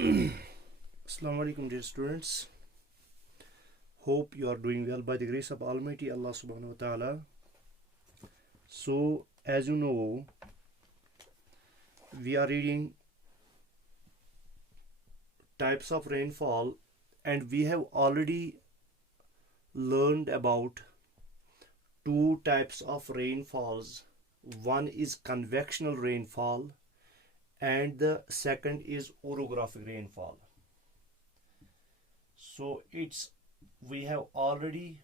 Assalamu alaikum, dear students. Hope you are doing well by the grace of Almighty Allah subhanahu wa ta'ala. So, as you know, we are reading types of rainfall, and we have already learned about two types of rainfalls. One is convectional rainfall, and the second is orographic rainfall. So we have already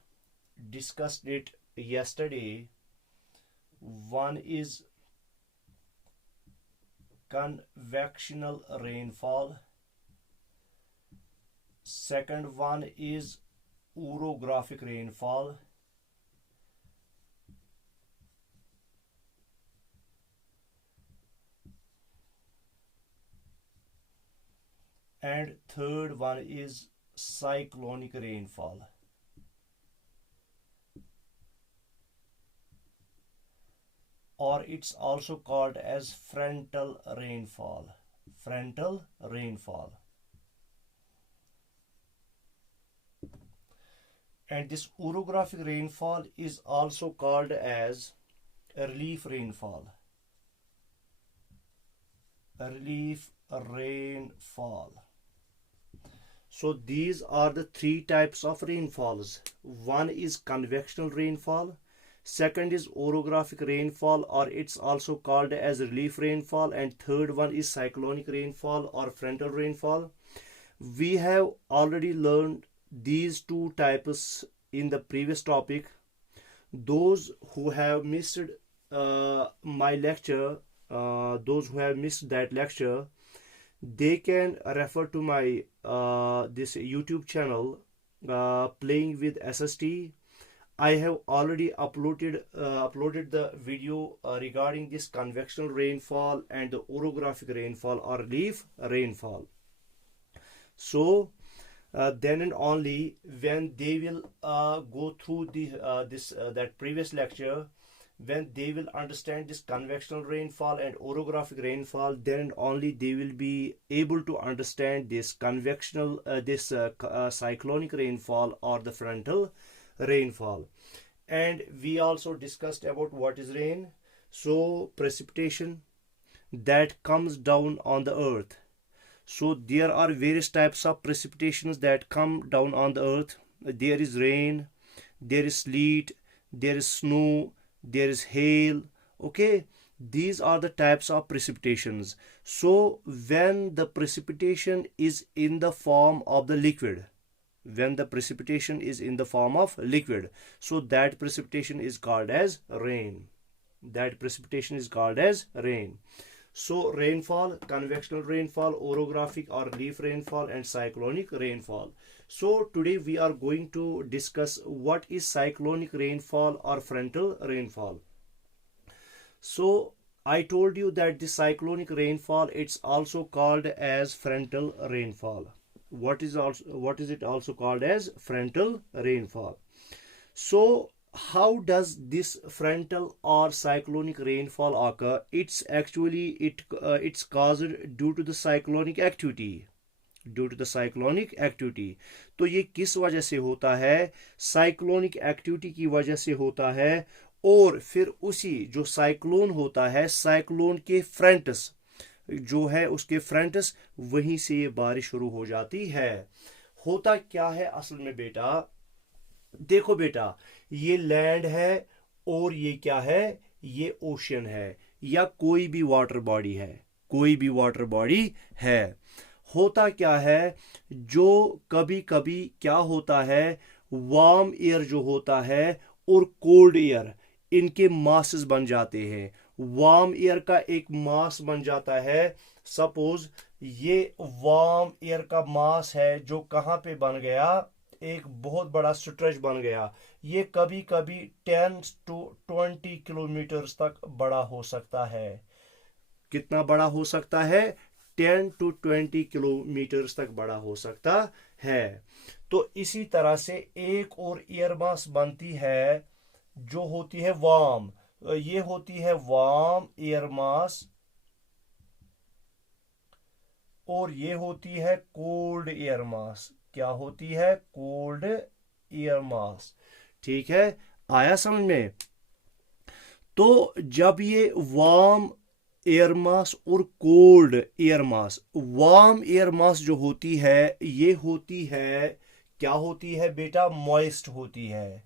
discussed it yesterday. One is convectional rainfall, second one is orographic rainfall, and third one is cyclonic rainfall. Or it's also called as frontal rainfall. Frontal rainfall. And this orographic rainfall is also called as relief rainfall. Relief rainfall. So these are the three types of rainfalls. One is convectional rainfall, second is orographic rainfall, or it's also called as relief rainfall, and third one is cyclonic rainfall or frontal rainfall. We have already learned these two types in the previous topic. Those who have missed my lecture, those who have missed that lecture, they can refer to my this YouTube channel, Playing with SST. I have already uploaded the video regarding this convectional rainfall and the orographic rainfall or relief rainfall. So then and only when they will go through that previous lecture, when they will understand this convectional rainfall and orographic rainfall, then and only they will be able to understand this convectional cyclonic rainfall or the frontal rainfall. And we also discussed about what is rain. So precipitation that comes down on the earth. So there are various types of precipitations that come down on the earth. There is rain, there is sleet, there is snow, there is hail. Okay, these are the types of precipitations. So when the precipitation is in the form of the liquid, so that precipitation is called as rain. So rainfall, convectional rainfall, orographic or relief rainfall, and cyclonic rainfall. So today we are going to discuss what is cyclonic rainfall or frontal rainfall. So I told you that the cyclonic rainfall, it's also called as frontal rainfall. What is it also called as? Frontal rainfall. So how does this frontal or cyclonic rainfall occur? It's actually it's caused due to the cyclonic activity. तो ये किस वजह से होता है? Cyclonic activity की वजह से होता है। और फिर उसी जो साइक्लोन होता है, साइक्लोन के फ्रंट्स जो है, उसके फ्रंट्स, वहीं से ये बारिश शुरू हो जाती है। होता क्या है असल में बेटा? देखो बेटा, ये लैंड है और ये क्या है? ये ओशन है या कोई भी वाटर बॉडी है। होता क्या है, जो कभी कभी क्या होता है, वार्म एयर जो होता है और कोल्ड एयर, इनके मासेस बन जाते हैं। वार्म एयर का एक मास बन जाता है। सपोज ये वार्म एयर का मास है जो कहां पे बन गया? एक बहुत बड़ा स्ट्रेच बन गया। ये कभी कभी 10 to 20 किलोमीटर तक बड़ा हो सकता है। कितना बड़ा हो सकता है? 10 to 20 किलोमीटर तक बड़ा हो सकता है। तो इसी तरह से एक और एयर मास बनती है जो होती है वार्म। ये होती है वार्म एयर मास और ये होती है कोल्ड एयर मास। क्या होती है? Cold air mass. ठीक है, आया समझ में? तो जब ये वार्म एयर मास और cold air mass, warm air मास जो होती है ये होती है, क्या होती है बेटा? मॉइस्ट होती है,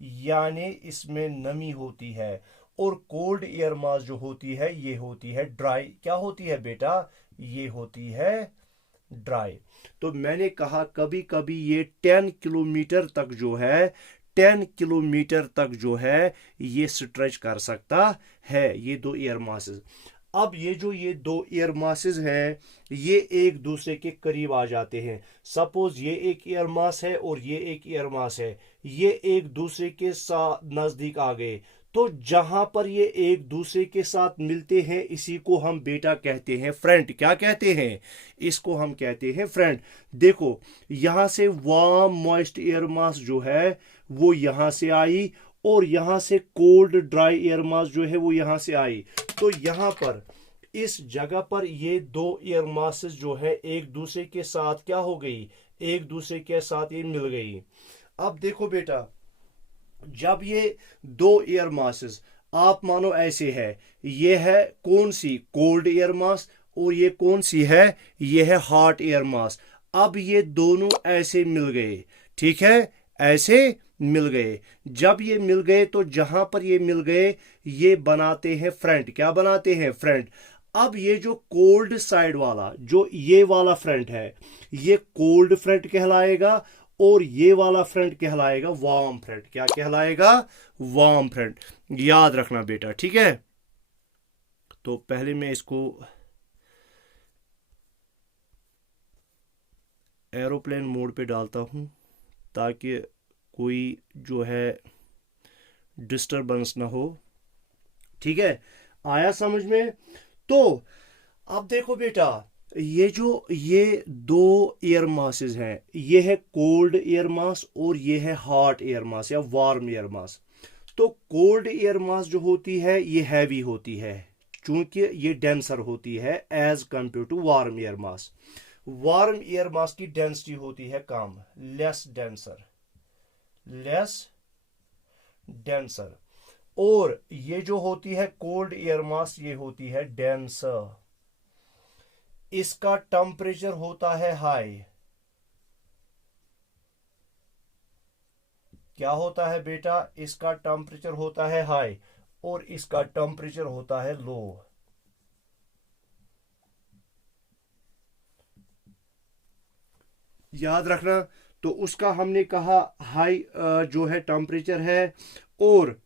यानी इसमें नमी होती है। और कोल्ड एयर मास जो होती है ये होती है ड्राई। क्या होती है बेटा? ये होती है ड्राई। तो मैंने कहा कभी कभी ये 10 किलोमीटर तक जो है, 10 किलोमीटर तक जो है ये स्ट्रेच कर सकता है, ये दो एयर मासेस। अब ये दो एयर मासेस हैं, ये एक दूसरे के करीब आ जाते हैं। सपोज ये एक एयर मास है और ये एक एयर मास है, ये एक दूसरे के साथ नजदीक आ गए। तो जहां पर ये एक दूसरे के साथ मिलते हैं इसी को हम बेटा कहते हैं फ्रंट। क्या कहते हैं? इसको हम कहते हैं फ्रंट। देखो यहां से वार्म मॉइस्ट एयर मास जो है वो यहां से आई, और यहां से कोल्ड ड्राई एयर मास जो है वो यहां से आई। तो यहां पर इस जगह पर ये दो एयर मासेस जो है एक दूसरे के साथ क्या हो गई? एक दूसरे के साथ ये मिल गई। अब देखो बेटा, जब ये दो एयर मासेस आप मानो ऐसे है, ये है कौन सी? कोल्ड एयर मास, और ये कौन सी है? ये है हॉट एयर मास। अब ये दोनों ऐसे मिल गए, ठीक है, ऐसे मिल गए। जब ये मिल गए तो जहां पर ये मिल गए ये बनाते हैं फ्रंट। क्या बनाते हैं? फ्रंट। अब ये जो कोल्ड साइड वाला, जो ये वाला फ्रंट है, ये कोल्ड फ्रंट कहलाएगा, और ये वाला फ्रंट कहलाएगा वार्म फ्रंट। क्या कहलाएगा? Warm front. याद रखना बेटा, ठीक है? तो पहले मैं इसको एरोप्लेन मोड पे डालता हूं ताकि कोई जो है डिस्टरबेंस ना हो। ठीक है, आया समझ में? तो अब देखो बेटा, ये दो एयर मासेस हैं, ये है कोल्ड एयर मास और ये है हॉट एयर मास या वार्म एयर मास। तो कोल्ड एयर मास जो होती है ये हैवी होती है, क्योंकि ये डेंसर होती है as compare to warm air mass. Warm air mass की डेंसिटी होती है कम, लेस डेंसर, लेस डेंसर। और ये जो होती है कोल्ड एयर मास ये होती है डेंसर। इसका टेम्परेचर होता है हाई। क्या होता है बेटा? इसका टेम्परेचर होता है हाई और इसका टेम्परेचर होता है लो। याद रखना। तो उसका हमने कहा हाई जो है टेम्परेचर है, और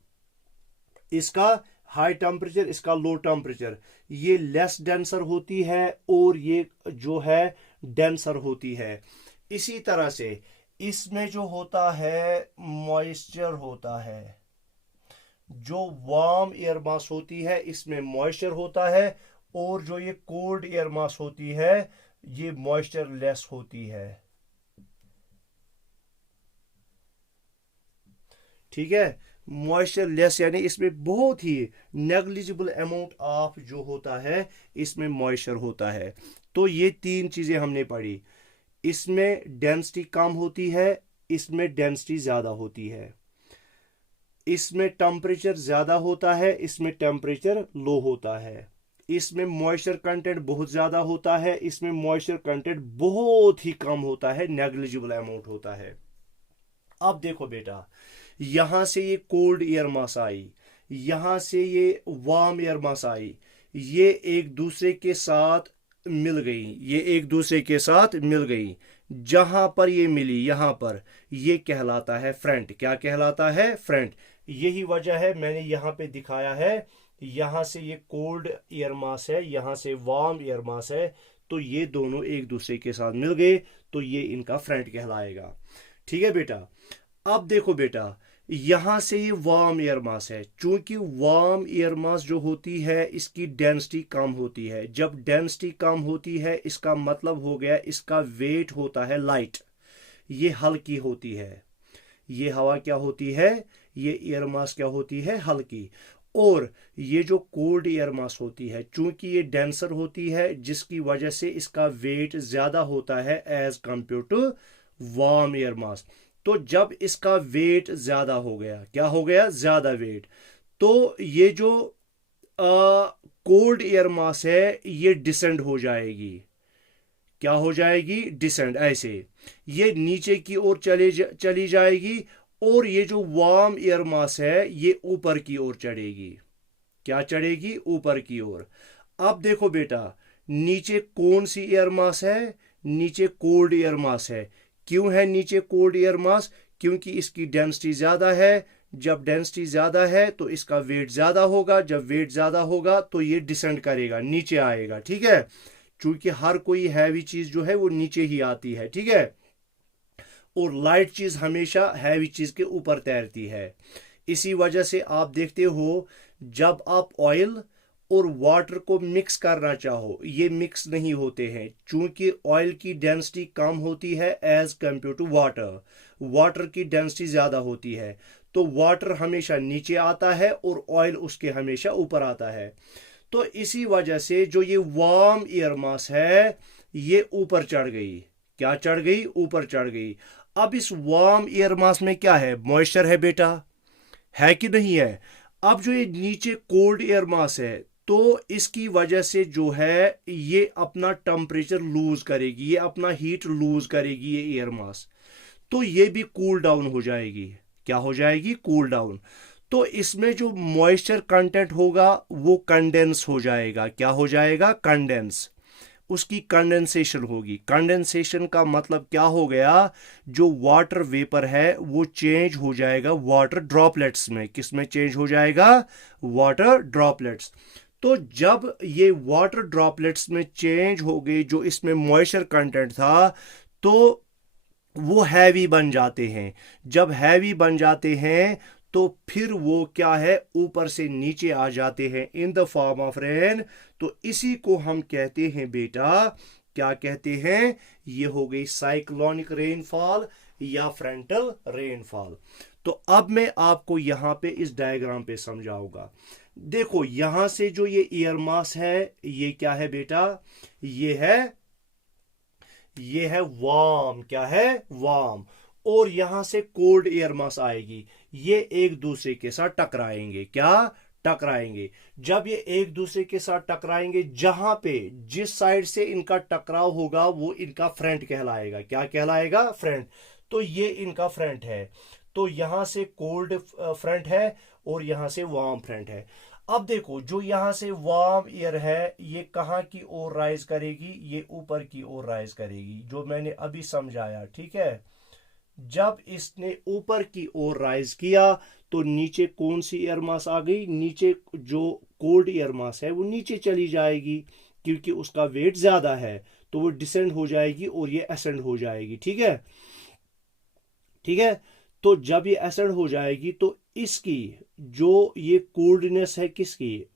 इसका हाई टेम्परेचर, इसका लो टेम्परेचर। ये लेस डेंसर होती है और ये जो है डेंसर होती है। इसी तरह से इसमें जो होता है मॉइस्चर होता है, जो वार्म एयर मास होती है इसमें मॉइस्चर होता है, और जो ये कोल्ड एयर मास होती है ये मॉइस्चर लेस होती है। ठीक है, मॉइस्चर लेस यानी इसमें बहुत ही नेग्लिजिबल अमाउंट ऑफ जो होता है इसमें मॉइस्चर होता है। तो ये तीन चीजें हमने पढ़ी। इसमें डेंसिटी कम होती है, इसमें डेंसिटी ज्यादा होती है, इसमें टेम्परेचर ज्यादा होता है, इसमें टेम्परेचर लो होता है, इसमें मॉइस्चर कंटेंट बहुत ज्यादा होता है, इसमें मॉइस्चर कंटेंट बहुत ही कम होता है, नेग्लिजिबल अमाउंट होता है। अब देखो बेटा, यहां से ये कोल्ड एयर मास आई, यहां से ये वार्म एयर मास आई, ये एक दूसरे के साथ मिल गई, ये एक दूसरे के साथ मिल गई। जहां पर ये मिली यहां पर ये कहलाता है फ्रंट। क्या कहलाता है? फ्रंट। यही वजह है मैंने यहां पे दिखाया है, यहां से ये कोल्ड एयर मास है, यहां से वार्म एयर मास है, तो ये दोनों एक दूसरे के साथ मिल गए तो ये इनका फ्रंट कहलाएगा। ठीक है बेटा? अब देखो बेटा, यहां से ये वार्म एयर मास है, चूंकि वार्म एयर मास जो होती है इसकी डेंसिटी कम होती है। जब डेंसिटी कम होती है इसका मतलब हो गया इसका वेट होता है लाइट, ये हल्की होती है। ये हवा क्या होती है? ये एयर मास क्या होती है? हल्की। और ये जो कोल्ड एयर मास होती है, चूंकि ये डेंसर होती है, जिसकी वजह से इसका वेट ज़्यादा होता है as compare to warm air mass. तो जब इसका वेट ज़्यादा हो गया, क्या हो गया, ज़्यादा वेट, तो ये जो कोल्ड एयर मास है ये डिसेंड हो जाएगी। क्या हो जाएगी, डिसेंड, ऐसे ये नीचे की ओर चली जाएगी, और ये जो वार्म एयर मास है ये ऊपर की ओर चढ़ेगी। क्या चढ़ेगी, ऊपर की ओर। अब देखो बेटा, नीचे कौन सी एयर मास है, नीचे कोल्ड एयर मास है। क्यों है नीचे कोल्ड एयर मास, क्योंकि इसकी डेंसिटी ज्यादा है। जब डेंसिटी ज्यादा है तो इसका वेट ज्यादा होगा, जब वेट ज्यादा होगा तो ये डिसेंड करेगा, नीचे आएगा, ठीक है। चूंकि हर कोई हैवी चीज जो है वो नीचे ही आती है, ठीक है, और लाइट चीज हमेशा हैवी चीज के ऊपर तैरती है। इसी वजह से आप देखते हो, जब आप ऑयल और वाटर को मिक्स करना चाहो, ये मिक्स नहीं होते हैं, चूंकि ऑयल की डेंसिटी कम होती है as compare to water, water की डेंसिटी ज्यादा होती है, तो वाटर हमेशा नीचे आता है और ऑयल उसके हमेशा ऊपर आता है। तो इसी वजह से जो ये वार्म एयर मास है ये ऊपर चढ़ गई। क्या चढ़ गई, ऊपर चढ़ गई। अब इस वार्म एयर मास में क्या है, मॉइस्चर है बेटा, है कि नहीं है। अब जो ये नीचे कोल्ड एयर मास है, तो इसकी वजह से जो है ये अपना टेम्परेचर लूज करेगी, ये अपना हीट लूज करेगी, ये एयर मास, तो ये भी कूल डाउन हो जाएगी। क्या हो जाएगी, कूल डाउन। तो इसमें जो मॉइस्चर कंटेंट होगा वो कंडेंस हो जाएगा। क्या हो जाएगा, कंडेंस, उसकी कंडेंसेशन होगी। कंडेंसेशन का मतलब क्या हो गया, जो वाटर वेपर है वो चेंज हो जाएगा वाटर ड्रॉपलेट्स में। किस में चेंज हो जाएगा, वाटर ड्रॉपलेट्स। तो जब ये वाटर ड्रॉपलेट्स में चेंज हो गई, जो इसमें मॉइस्चर कंटेंट था, तो वो हैवी बन जाते हैं। जब हैवी बन जाते हैं तो फिर वो क्या है, ऊपर से नीचे आ जाते हैं in the form of rain. तो इसी को हम कहते हैं बेटा, क्या कहते हैं, ये हो गई साइक्लोनिक रेनफॉल या फ्रंटल रेनफॉल। तो अब मैं आपको यहां पे इस डायग्राम पे समझाऊंगा। देखो यहां से जो ये एयर मास है ये क्या है बेटा, ये है वार्म, क्या है, वार्म, और यहां से कोल्ड एयर मास आएगी। ये एक दूसरे के साथ टकराएंगे। क्या, टकराएंगे। जब ये एक दूसरे के साथ टकराएंगे, जहां पे जिस साइड से इनका टकराव होगा वो इनका फ्रंट कहलाएगा। क्या कहलाएगा, फ्रंट। तो ये इनका फ्रंट है, तो यहां से कोल्ड फ्रंट है और यहां से वार्म फ्रंट है। अब देखो, जो यहां से वार्म एयर है ये कहां की ओर राइज करेगी, ये ऊपर की ओर राइज करेगी, जो मैंने अभी समझाया, ठीक है। जब इसने ऊपर की ओर राइज किया तो नीचे कौन सी एयर मास आ गई, नीचे जो कोल्ड एयर मास है वो नीचे चली जाएगी, क्योंकि उसका वेट ज्यादा है, तो वो डिसेंड हो जाएगी और ये असेंड हो जाएगी, ठीक है, ठीक है। तो जब ये एसिड हो जाएगी तो इसकी जो ये कोल्डनेस है किसकी,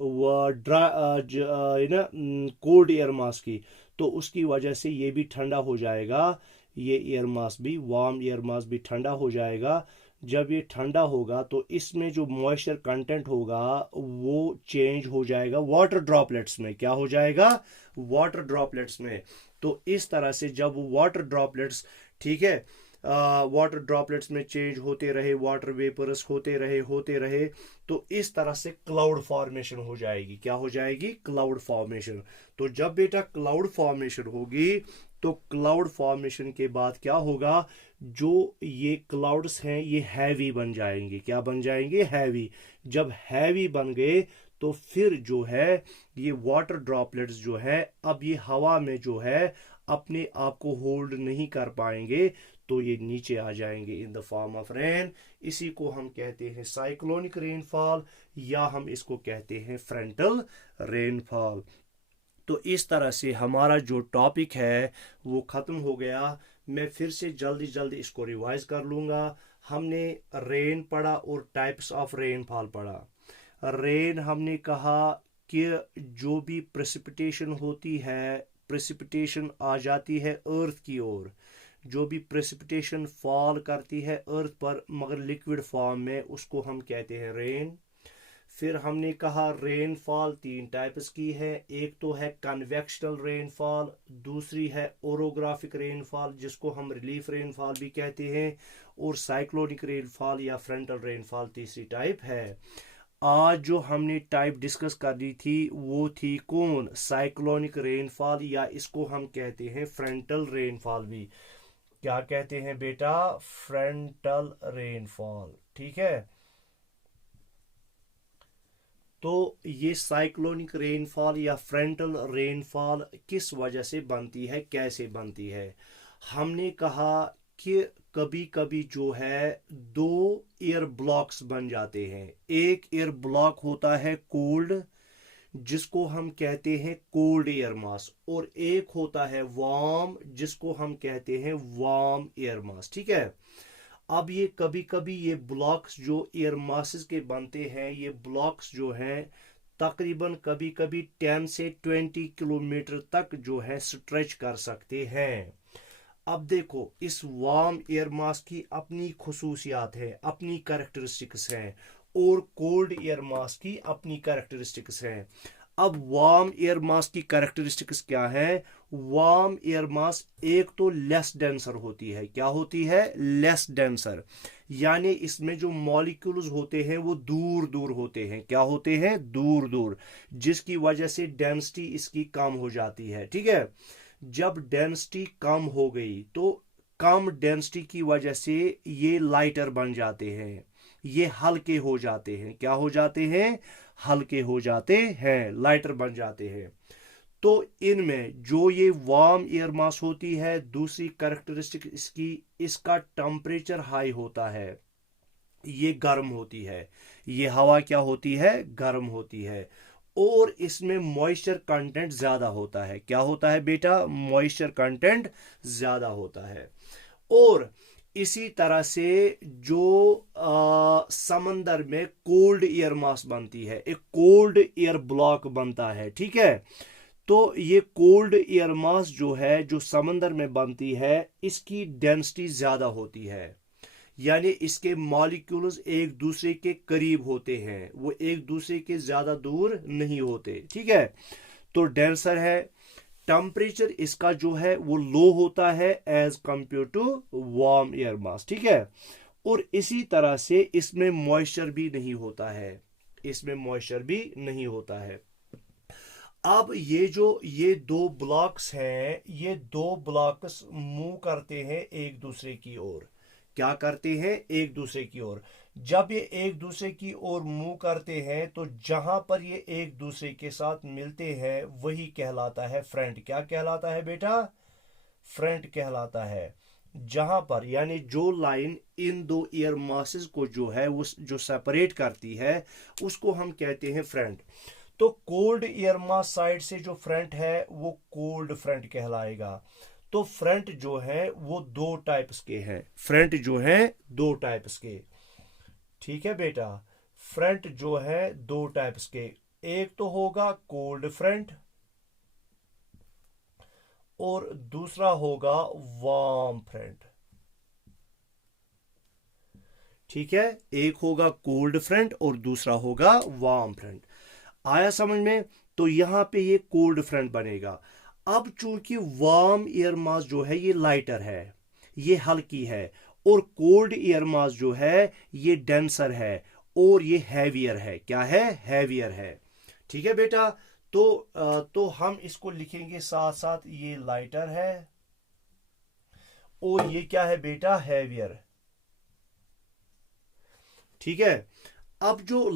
कोल्ड एयर मास की, तो उसकी वजह से ये भी ठंडा हो जाएगा, ये एयर मास भी, वार्म एयर मास भी ठंडा हो जाएगा। जब ये ठंडा होगा तो इसमें जो मॉइस्चर कंटेंट होगा वो चेंज हो जाएगा वाटर ड्रॉपलेट्स में। क्या हो जाएगा, वाटर ड्रॉपलेट्स में। तो इस तरह से जब वाटर ड्रॉपलेट्स, ठीक है, वाटर ड्रॉपलेट्स में चेंज होते रहे, वाटर वेपर्स होते रहे, तो इस तरह से क्लाउड फॉर्मेशन हो जाएगी। क्या हो जाएगी, क्लाउड फॉर्मेशन। तो जब बेटा क्लाउड फॉर्मेशन होगी, तो क्लाउड फॉर्मेशन के बाद क्या होगा, जो ये क्लाउड्स हैं ये हैवी बन जाएंगे। क्या बन जाएंगे, हैवी। जब हैवी बन गए तो फिर जो है ये वाटर ड्रॉपलेट्स जो है, अब ये हवा में जो है अपने आप को होल्ड नहीं कर पाएंगे, तो ये नीचे आ जाएंगे इन द फॉर्म ऑफ रेन। इसी को हम कहते हैं साइक्लोनिक रेनफॉल, या हम इसको कहते हैं फ्रंटल रेनफॉल। तो इस तरह से हमारा जो टॉपिक है वो ख़त्म हो गया। मैं फिर से जल्दी जल्दी इसको रिवाइज कर लूँगा। हमने रेन पढ़ा और टाइप्स ऑफ रेनफॉल पढ़ा। रेन हमने कहा कि जो भी प्रेसिपिटेशन होती है, प्रेसिपिटेशन आ जाती है अर्थ की ओर, जो भी प्रेसिपिटेशन फॉल करती है अर्थ पर मगर लिक्विड फॉर्म में, उसको हम कहते हैं रेन। फिर हमने कहा रेनफॉल तीन टाइप्स की है, एक तो है कन्वेक्शनल रेनफॉल, दूसरी है ओरोग्राफिक रेनफॉल जिसको हम रिलीफ रेनफॉल भी कहते हैं, और साइक्लोनिक रेनफॉल या फ्रंटल रेनफॉल तीसरी टाइप है। आज जो हमने टाइप डिस्कस करनी थी वो थी कौन, साइक्लोनिक रेनफॉल, या इसको हम कहते हैं फ्रंटल रेनफॉल भी। क्या कहते हैं बेटा, फ्रंटल रेनफॉल, ठीक है। तो ये साइक्लोनिक रेनफॉल या फ्रंटल रेनफॉल किस वजह से बनती है, कैसे बनती है। हमने कहा कि कभी कभी जो है दो एयर ब्लॉक्स बन जाते हैं। एक एयर ब्लॉक होता है कोल्ड, जिसको हम कहते हैं कोल्ड एयर मास, और एक होता है वार्म जिसको हम कहते हैं वार्म एयर मास, ठीक है। अब ये कभी कभी ये ब्लॉक्स जो एयर मासेस के बनते हैं, ये ब्लॉक्स जो हैं तकरीबन कभी कभी 10 से 20 किलोमीटर तक जो है स्ट्रेच कर सकते हैं। अब देखो, इस वार्म एयर मास की अपनी खुसूसियात है, अपनी कैरेक्टरिस्टिक्स हैं, और कोल्ड एयर मास की अपनी कैरेक्टरिस्टिक्स हैं। अब वार्म एयर मास की कैरेक्टरिस्टिक्स क्या है। वार्म एयर मास एक तो लेस डेंसर होती है। क्या होती है, लेस डेंसर, यानी इसमें जो मॉलिक्यूल्स होते हैं वो दूर दूर होते हैं। क्या होते हैं, दूर दूर, जिसकी वजह से डेंसिटी इसकी कम हो जाती है, ठीक है। जब डेंसिटी कम हो गई तो कम डेंसिटी की वजह से ये लाइटर बन जाते हैं, ये हल्के हो जाते हैं। क्या हो जाते हैं, हल्के हो जाते हैं, लाइटर बन जाते हैं। तो इनमें जो ये वार्म एयर मास होती है, दूसरी कैरेक्टरिस्टिक इसकी, इसका टेम्परेचर हाई होता है, ये गर्म होती है, ये हवा क्या होती है, गर्म होती है, और इसमें मॉइस्चर कंटेंट ज्यादा होता है। क्या होता है बेटा, मॉइस्चर कंटेंट ज्यादा होता है। और इसी तरह से जो समंदर में कोल्ड एयर मास बनती है, एक कोल्ड एयर ब्लॉक बनता है, ठीक है। तो ये कोल्ड एयर मास जो है, जो समंदर में बनती है, इसकी डेंसिटी ज्यादा होती है, यानी इसके मॉलिक्यूल्स एक दूसरे के करीब होते हैं, वो एक दूसरे के ज्यादा दूर नहीं होते, ठीक है। तो डेंसर है। टेम्परेचर इसका जो है वो लो होता है as compare to warm air mass, ठीक है। और इसी तरह से इसमें मॉइस्चर भी नहीं होता है, इसमें मॉइस्चर भी नहीं होता है। अब ये दो ब्लॉक्स हैं, ये दो ब्लॉक्स मूव करते हैं एक दूसरे की ओर। क्या करते हैं, एक दूसरे की ओर। जब ये एक दूसरे की ओर मूव करते हैं तो जहां पर ये एक दूसरे के साथ मिलते हैं वही कहलाता है फ्रंट। क्या कहलाता है बेटा, फ्रंट कहलाता है। जहां पर, यानी जो लाइन इन दो एयर मासेस को जो है वो जो सेपरेट करती है, उसको हम कहते हैं फ्रंट। तो कोल्ड एयर मास साइड से जो फ्रंट है वो कोल्ड फ्रंट कहलाएगा। तो फ्रंट जो है वो दो टाइप्स के हैं, फ्रंट जो है दो टाइप्स के, ठीक है बेटा। फ्रंट जो है दो टाइप्स के, एक तो होगा कोल्ड फ्रंट और दूसरा होगा वार्म फ्रंट, ठीक है। एक होगा कोल्ड फ्रंट और दूसरा होगा वार्म फ्रंट। आया समझ में। तो यहां पे ये कोल्ड फ्रंट बनेगा। अब चूंकि वार्म एयर मास जो है ये लाइटर है, ये हल्की है, और कोल्ड एयर मास जो है ये डेंसर है और ये हैवियर है। क्या है, हैवियर है, ठीक है बेटा। तो हम इसको लिखेंगे साथ साथ, ये लाइटर है और ये क्या है बेटा, हैवियर, ठीक है। अब जो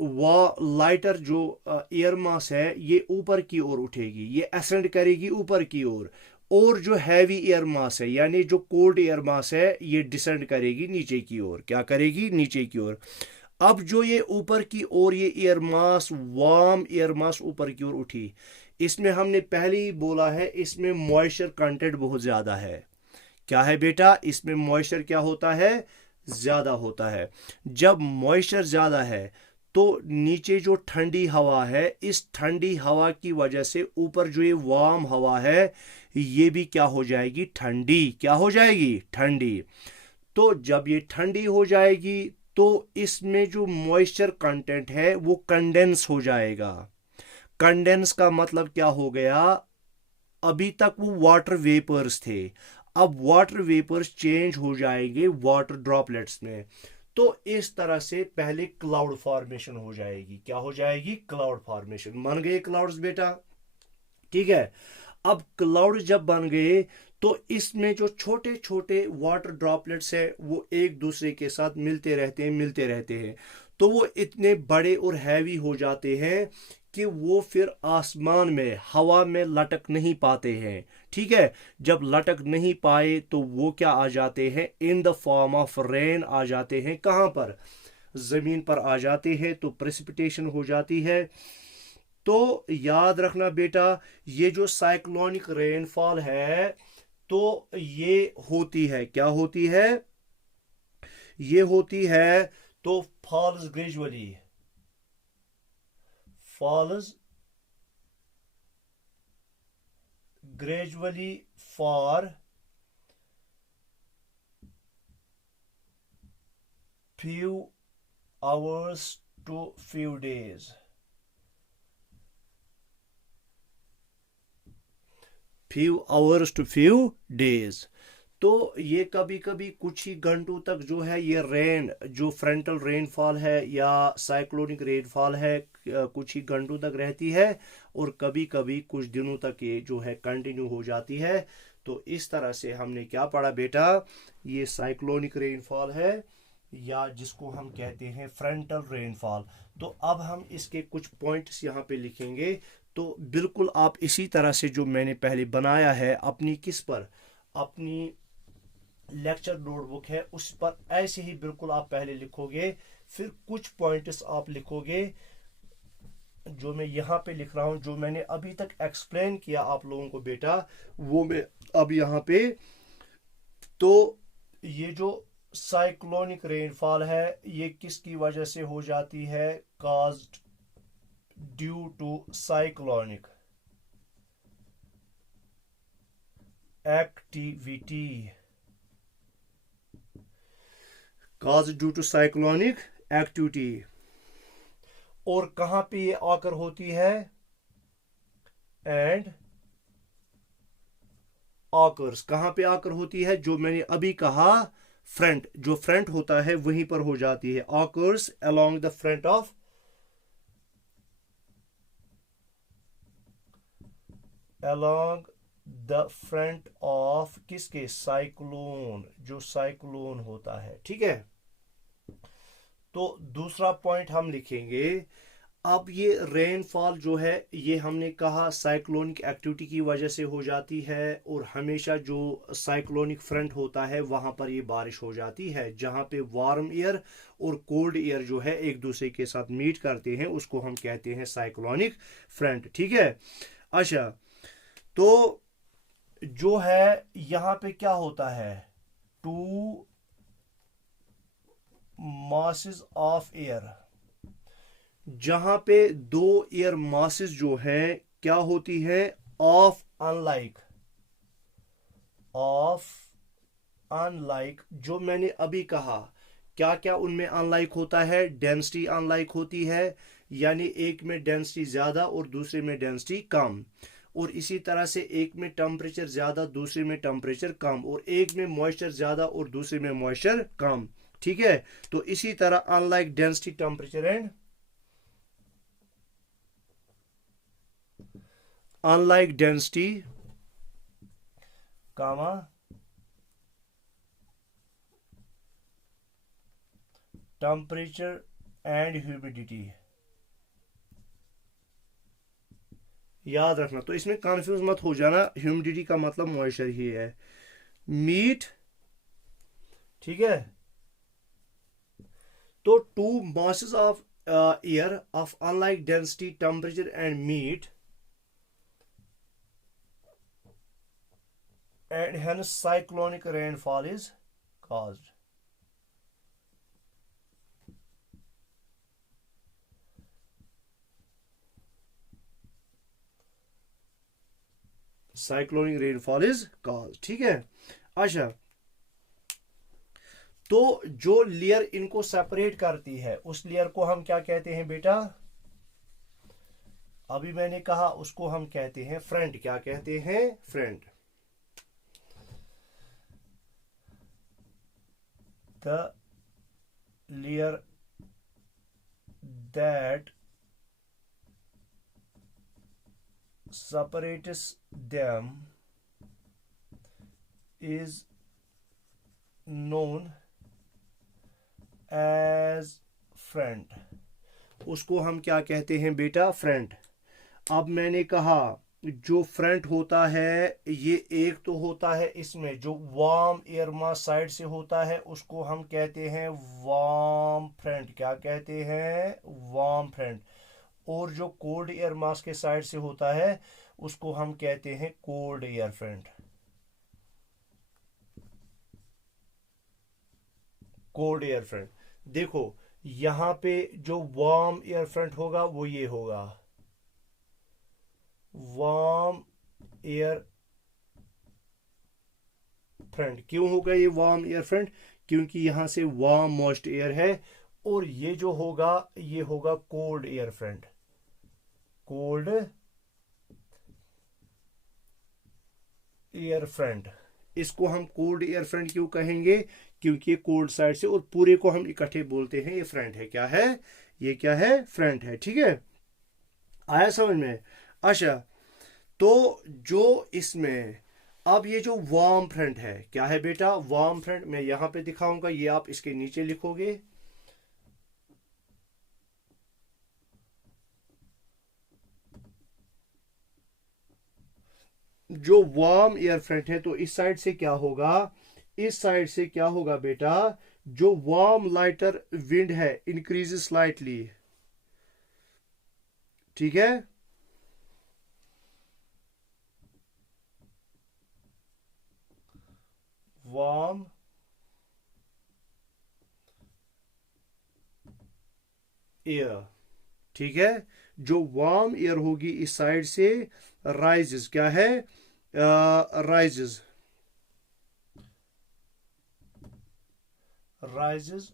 लाइटर जो एयर मास है ये ऊपर की ओर उठेगी, ये असेंड करेगी ऊपर की ओर, और जो हैवी एयर मास है यानी जो कोल्ड एयर मास है ये डिसेंड करेगी नीचे की ओर। क्या करेगी, नीचे की ओर। अब जो ये ऊपर की ओर ये एयर मास, वार्म एयर मास ऊपर की ओर उठी, इसमें हमने पहले ही बोला है इसमें मॉइस्चर कंटेंट बहुत ज्यादा है। क्या है बेटा, इसमें मॉइस्चर क्या होता है, ज्यादा होता है। जब मॉइस्चर ज्यादा है तो नीचे जो ठंडी हवा है, इस ठंडी हवा की वजह से ऊपर जो ये वार्म हवा है ये भी क्या हो जाएगी, ठंडी। क्या हो जाएगी, ठंडी। तो जब ये ठंडी हो जाएगी तो इसमें जो मॉइस्चर कंटेंट है वो कंडेंस हो जाएगा। कंडेंस का मतलब क्या हो गया, अभी तक वो वाटर वेपर्स थे, अब वाटर वेपर्स चेंज हो जाएंगे वाटर ड्रॉपलेट्स में। तो इस तरह से पहले क्लाउड फॉर्मेशन हो जाएगी। क्या हो जाएगी? Cloud formation. बन गए क्लाउड्स बेटा, ठीक है। अब क्लाउड जब बन गए तो इसमें जो छोटे छोटे वाटर ड्रॉपलेट्स है वो एक दूसरे के साथ मिलते रहते हैं। तो वो इतने बड़े और हैवी हो जाते हैं कि वो फिर आसमान में हवा में लटक नहीं पाते हैं। ठीक है, जब लटक नहीं पाए तो वो क्या आ जाते हैं, in the form of rain आ जाते हैं। कहां पर? जमीन पर आ जाते हैं, तो प्रेसिपिटेशन हो जाती है। तो याद रखना बेटा, ये जो साइक्लोनिक रेनफॉल है तो ये होती है, क्या होती है? ये होती है तो falls gradually for few hours to few days, few hours to few days। तो ये कभी कभी कुछ ही घंटों तक जो है ये रेन, जो फ्रंटल रेनफॉल है या साइक्लोनिक रेनफॉल है, कुछ ही घंटों तक रहती है, और कभी कभी कुछ दिनों तक ये जो है कंटिन्यू हो जाती है। तो इस तरह से हमने क्या पढ़ा बेटा, ये साइक्लोनिक रेनफॉल है या जिसको हम कहते हैं फ्रंटल रेनफॉल। तो अब हम इसके कुछ पॉइंट्स यहाँ पे लिखेंगे। तो बिल्कुल आप इसी तरह से जो मैंने पहले बनाया है अपनी किस पर, अपनी लेक्चर नोटबुक है उस पर ऐसे ही बिल्कुल आप पहले लिखोगे, फिर कुछ पॉइंट्स आप लिखोगे जो मैं यहाँ पे लिख रहा हूँ, जो मैंने अभी तक एक्सप्लेन किया आप लोगों को बेटा, वो मैं अब यहाँ पे। तो ये जो साइक्लोनिक रेनफॉल है ये किसकी वजह से हो जाती है? Caused due to cyclonic activity, cause due to cyclonic activity. और कहां पे ये आकर होती है? एंड ऑकर्स, कहां पे आकर होती है? जो मैंने अभी कहा, फ्रंट, जो फ्रंट होता है वहीं पर हो जाती है। Occurs along the front of, along the front of किसके? साइक्लोन, जो साइक्लोन होता है। ठीक है, तो दूसरा पॉइंट हम लिखेंगे। अब ये रेनफॉल जो है ये हमने कहा साइक्लोनिक एक्टिविटी की वजह से हो जाती है, और हमेशा जो साइक्लोनिक फ्रंट होता है वहां पर ये बारिश हो जाती है, जहां पे वार्म एयर और कोल्ड एयर जो है एक दूसरे के साथ मीट करते हैं, उसको हम कहते हैं साइक्लोनिक फ्रंट। ठीक है, अच्छा, तो जो है यहां पे क्या होता है? टू मासेस ऑफ एयर, जहां पे दो एयर मासेस जो है क्या होती है? ऑफ अनलाइक, जो मैंने अभी कहा, क्या क्या उनमें अनलाइक होता है? डेंसिटी अनलाइक होती है, यानी एक में डेंसिटी ज्यादा और दूसरे में डेंसिटी कम, और इसी तरह से एक में टेम्परेचर ज्यादा दूसरे में टेम्परेचर कम, और एक में मॉइस्चर ज्यादा और दूसरे में मॉइस्चर कम। ठीक है, तो इसी तरह unlike density temperature and unlike density comma temperature and humidity। याद रखना, तो इसमें कंफ्यूज मत हो जाना, ह्यूमिडिटी का मतलब मॉइस्चर ही है। मीट, ठीक है, तो two masses of air of unlike density temperature and meet, and hence cyclonic rainfall is caused। Cyclonic rainfall is caused। ठीक है, अच्छा, तो जो लेयर इनको सेपरेट करती है उस लेयर को हम क्या कहते हैं बेटा? अभी मैंने कहा उसको हम कहते हैं फ्रंट। क्या कहते हैं? Front. The layer that separates them is known as front। उसको हम क्या कहते हैं बेटा? फ्रंट। अब मैंने कहा जो फ्रंट होता है ये एक तो होता है इसमें जो वार्म एयर मास साइड से होता है उसको हम कहते हैं वार्म फ्रंट। क्या कहते हैं? Warm front. और जो कोल्ड एयर मास के साइड से होता है उसको हम कहते हैं cold air front. Cold air front. देखो यहां पे जो वार्म एयर फ्रंट होगा वो ये होगा, वार्म एयर फ्रंट। क्यों होगा ये वार्म एयर फ्रंट? क्योंकि यहां से वार्म मॉइस्ट एयर है। और ये जो होगा ये होगा cold air front. Cold air front. इसको हम कोल्ड एयर फ्रंट क्यों कहेंगे? क्योंकि ये कोल्ड साइड से, और पूरे को हम इकट्ठे बोलते हैं ये फ्रंट है। क्या है? ये क्या है? फ्रंट है। ठीक है, आया समझ में? अच्छा, तो जो इसमें अब ये जो वार्म फ्रंट है क्या है बेटा? वार्म फ्रंट मैं यहां पे दिखाऊंगा, ये आप इसके नीचे लिखोगे। जो वार्म एयर फ्रंट है तो इस साइड से क्या होगा? इस साइड से क्या होगा बेटा? जो वार्म लाइटर विंड है इंक्रीज स्लाइटली। ठीक है, वार्म एयर। ठीक है, जो वार्म एयर होगी इस साइड से राइजेस। क्या है? Rises. Rises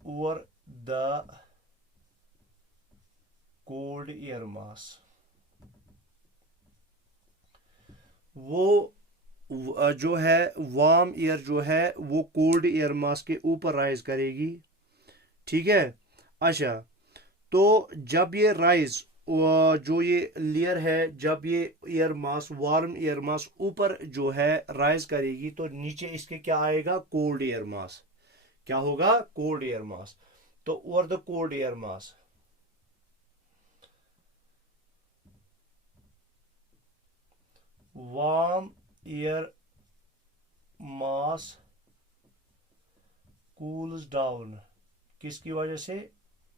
over the cold air मास। वो जो है वार्म एयर जो है वो कोल्ड एयर मास के ऊपर राइज करेगी। ठीक है, अच्छा, तो जब ये राइज जो ये लेयर है, जब ये एयर मास वार्म एयर मास ऊपर जो है राइज करेगी तो नीचे इसके क्या आएगा? Cold air mass. क्या होगा? Cold air mass. तो over the cold air mass, warm air mass cools down. किसकी वजह से?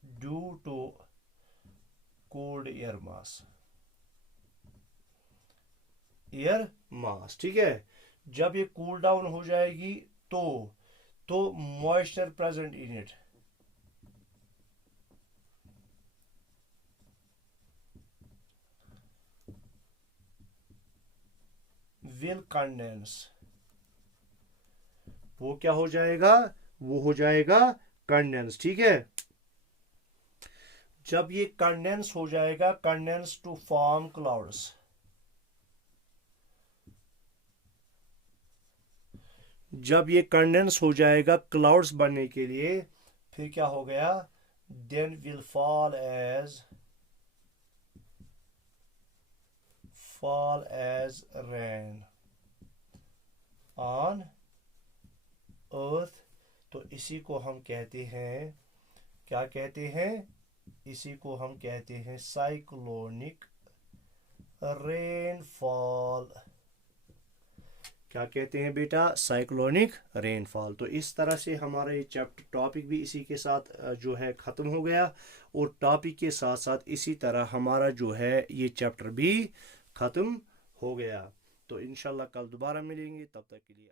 Due to cold air mass. Air mass. ठीक है, जब ये कूल डाउन हो जाएगी तो moisture present in it will condense. वो क्या हो जाएगा? वो हो जाएगा कंडेंस। ठीक है, जब ये कंडेंस हो जाएगा, कंडेंस टू फॉर्म क्लाउड्स। जब ये कंडेंस हो जाएगा क्लाउड्स बनने के लिए, फिर क्या हो गया? Then will fall as rain on earth। तो इसी को हम कहते हैं, क्या कहते हैं? इसी को हम कहते हैं साइक्लोनिक रेनफॉल। क्या कहते हैं बेटा? Cyclonic rainfall. तो इस तरह से हमारा ये चैप्टर टॉपिक भी इसी के साथ जो है ख़त्म हो गया, और टॉपिक के साथ साथ इसी तरह हमारा जो है ये चैप्टर भी ख़त्म हो गया। तो इंशाल्लाह कल दोबारा मिलेंगे, तब तक के लिए